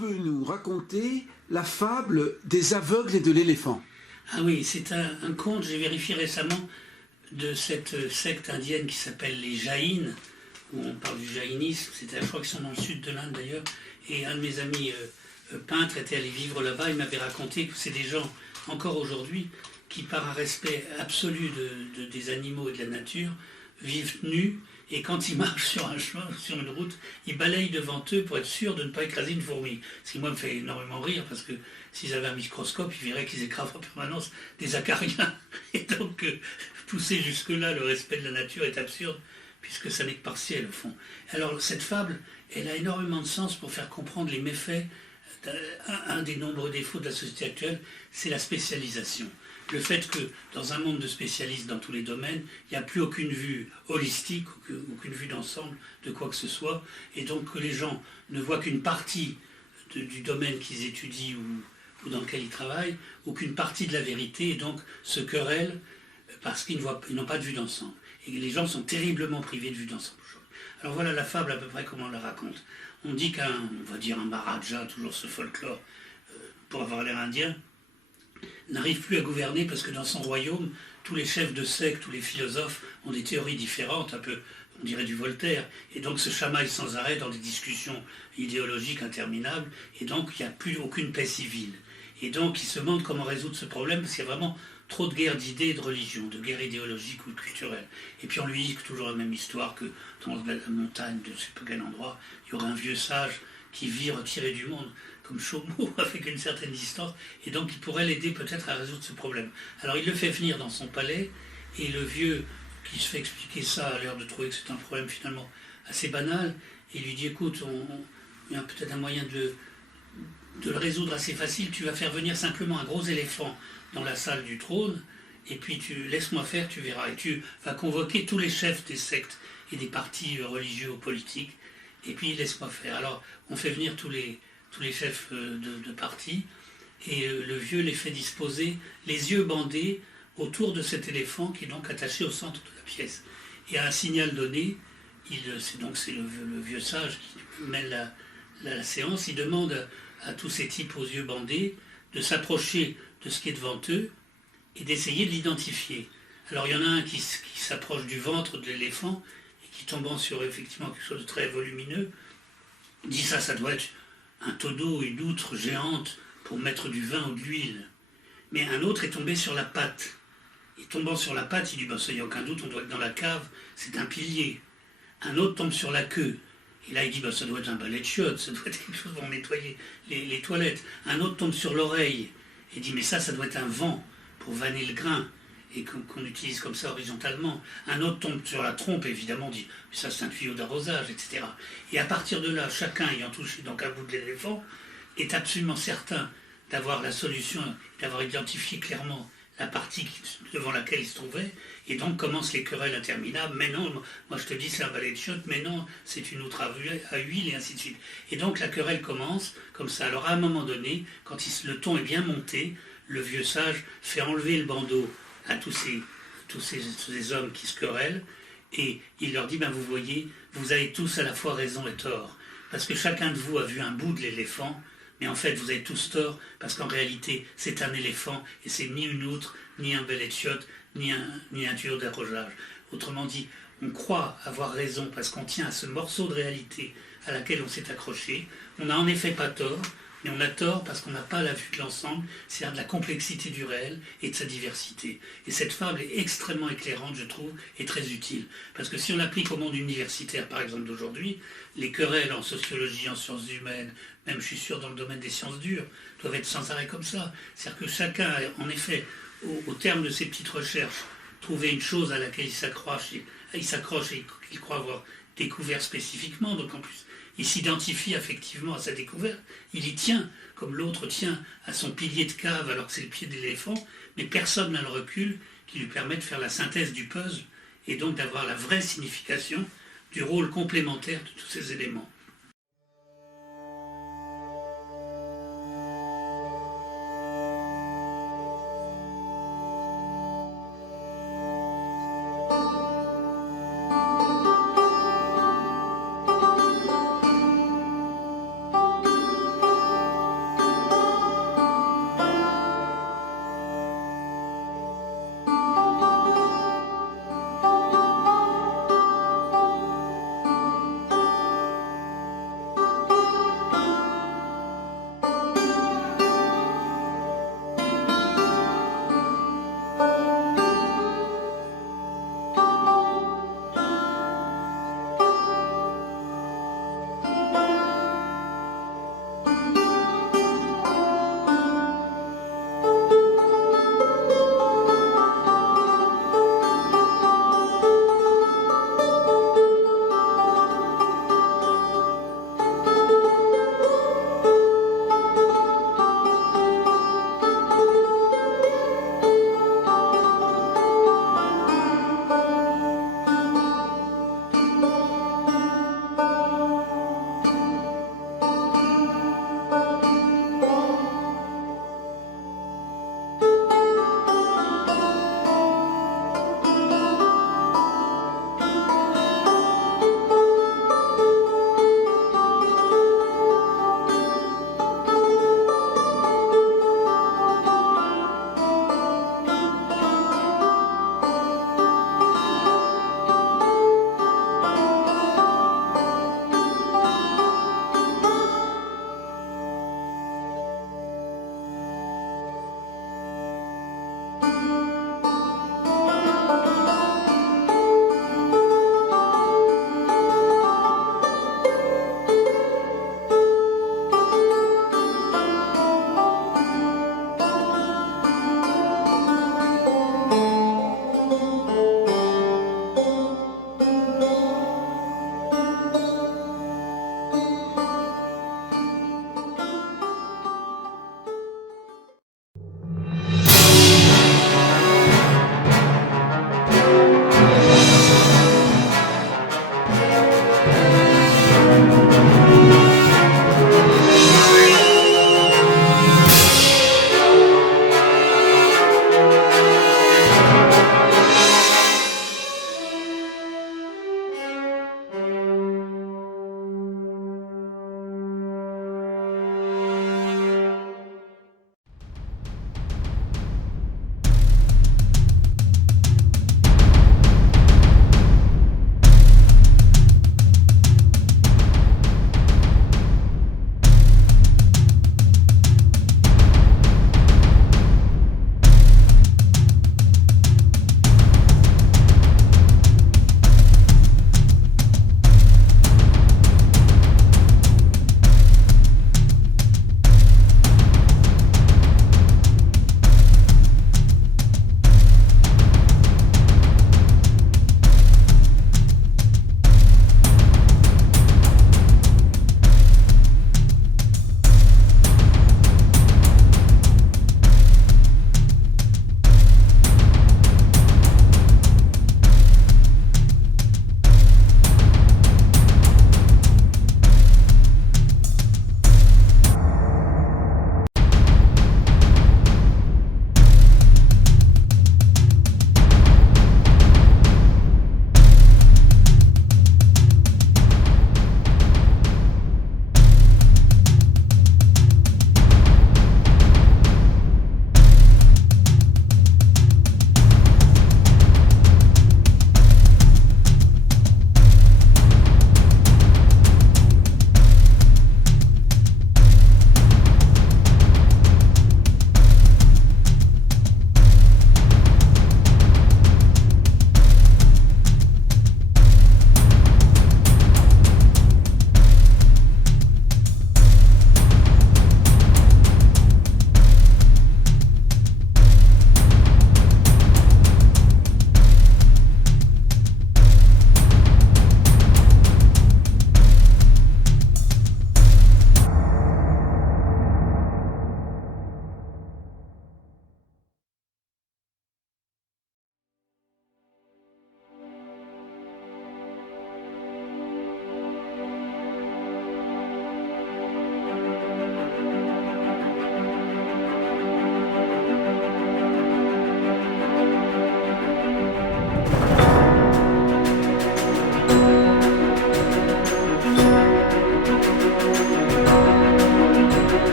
peux nous raconter la fable des aveugles et de l'éléphant? Ah oui, c'est un conte, j'ai vérifié récemment, de cette secte indienne qui s'appelle les Jaïnes, où on parle du jaïnisme, je crois qu'ils sont dans le sud de l'Inde d'ailleurs, et un de mes amis peintres était allé vivre là-bas, il m'avait raconté que c'est des gens, encore aujourd'hui, qui par un respect absolu des animaux et de la nature, vivent nus, et quand ils marchent sur un chemin, sur une route, ils balayent devant eux pour être sûrs de ne pas écraser une fourmi. Ce qui, moi, me fait énormément rire, parce que s'ils avaient un microscope, ils verraient qu'ils écrasent en permanence des acariens. Et donc, pousser jusque-là, le respect de la nature est absurde, puisque ça n'est que partiel, au fond. Alors, cette fable, elle a énormément de sens pour faire comprendre les méfaits. Un des nombreux défauts de la société actuelle, c'est la spécialisation. Le fait que dans un monde de spécialistes dans tous les domaines, il n'y a plus aucune vue holistique, aucune vue d'ensemble de quoi que ce soit, et donc que les gens ne voient qu'une partie du domaine qu'ils étudient ou dans lequel ils travaillent, ou qu'une partie de la vérité, et donc se querellent parce qu'ils n'ont pas de vue d'ensemble. Et les gens sont terriblement privés de vue d'ensemble. Alors voilà la fable à peu près comment on la raconte. On dit on va dire un Maharaja, toujours ce folklore, pour avoir l'air indien, n'arrive plus à gouverner parce que dans son royaume, tous les chefs de secte, tous les philosophes ont des théories différentes, un peu, on dirait du Voltaire, et donc se chamaillent sans arrêt dans des discussions idéologiques interminables, et donc il n'y a plus aucune paix civile. Et donc il se demande comment résoudre ce problème, parce qu'il y a vraiment trop de guerres d'idées et de religion, de guerres idéologiques ou culturelles. Et puis on lui dit toujours la même histoire, que dans la montagne de je ne sais pas quel endroit, il y aurait un vieux sage qui vit retiré du monde, comme Chomo, avec une certaine distance, et donc il pourrait l'aider peut-être à résoudre ce problème. Alors il le fait venir dans son palais, et le vieux, qui se fait expliquer ça, a l'air de trouver que c'est un problème finalement assez banal, et il lui dit, écoute, il y a peut-être un moyen de le résoudre assez facile, tu vas faire venir simplement un gros éléphant dans la salle du trône, et puis laisse-moi faire, tu verras, et tu vas convoquer tous les chefs des sectes et des partis religieux ou politiques, et puis laisse-moi faire. Alors on fait venir tous les chefs de parti, et le vieux les fait disposer, les yeux bandés, autour de cet éléphant qui est donc attaché au centre de la pièce. Et à un signal donné, c'est le vieux sage qui mène la séance, il demande à tous ces types aux yeux bandés de s'approcher de ce qui est devant eux et d'essayer de l'identifier. Alors il y en a un qui s'approche du ventre de l'éléphant et qui, tombant sur effectivement quelque chose de très volumineux, dit ça doit être un tonneau d'eau, une outre géante pour mettre du vin ou de l'huile. Mais un autre est tombé sur la patte. Et tombant sur la patte, il dit, ça, il n'y a aucun doute, on doit être dans la cave, c'est un pilier. Un autre tombe sur la queue. Et là, il dit, ça doit être un balai de chiottes, ça doit être quelque chose pour nettoyer les toilettes. Un autre tombe sur l'oreille. Et dit, mais ça doit être un vent pour vanner le grain, et qu'on utilise comme ça horizontalement. Un autre tombe sur la trompe, évidemment, dit, mais ça c'est un tuyau d'arrosage, etc. Et à partir de là, chacun ayant touché donc un bout de l'éléphant, est absolument certain d'avoir la solution, d'avoir identifié clairement la partie devant laquelle il se trouvait, et donc commencent les querelles interminables. Mais non, moi je te dis c'est un balai de chiottes, mais non, c'est une outre à huile, et ainsi de suite. Et donc la querelle commence comme ça. Alors à un moment donné, quand le ton est bien monté, le vieux sage fait enlever le bandeau à tous ces hommes qui se querellent, et il leur dit, vous voyez, vous avez tous à la fois raison et tort, parce que chacun de vous a vu un bout de l'éléphant, mais en fait vous avez tous tort, parce qu'en réalité c'est un éléphant, et c'est ni une outre, ni un balai de chiottes, ni un tuyau d'arrosage. Autrement dit, on croit avoir raison parce qu'on tient à ce morceau de réalité à laquelle on s'est accroché. On n'a en effet pas tort, mais on a tort parce qu'on n'a pas la vue de l'ensemble, c'est-à-dire de la complexité du réel et de sa diversité. Et cette fable est extrêmement éclairante, je trouve, et très utile. Parce que si on l'applique au monde universitaire, par exemple, d'aujourd'hui, les querelles en sociologie, en sciences humaines, même je suis sûr dans le domaine des sciences dures, doivent être sans arrêt comme ça. C'est-à-dire que chacun, en effet, au terme de ses petites recherches, trouver une chose à laquelle il s'accroche et qu'il croit avoir découvert spécifiquement, donc en plus, il s'identifie effectivement à sa découverte, il y tient, comme l'autre tient à son pilier de cave alors que c'est le pied de l'éléphant, mais personne n'a le recul qui lui permet de faire la synthèse du puzzle et donc d'avoir la vraie signification du rôle complémentaire de tous ces éléments.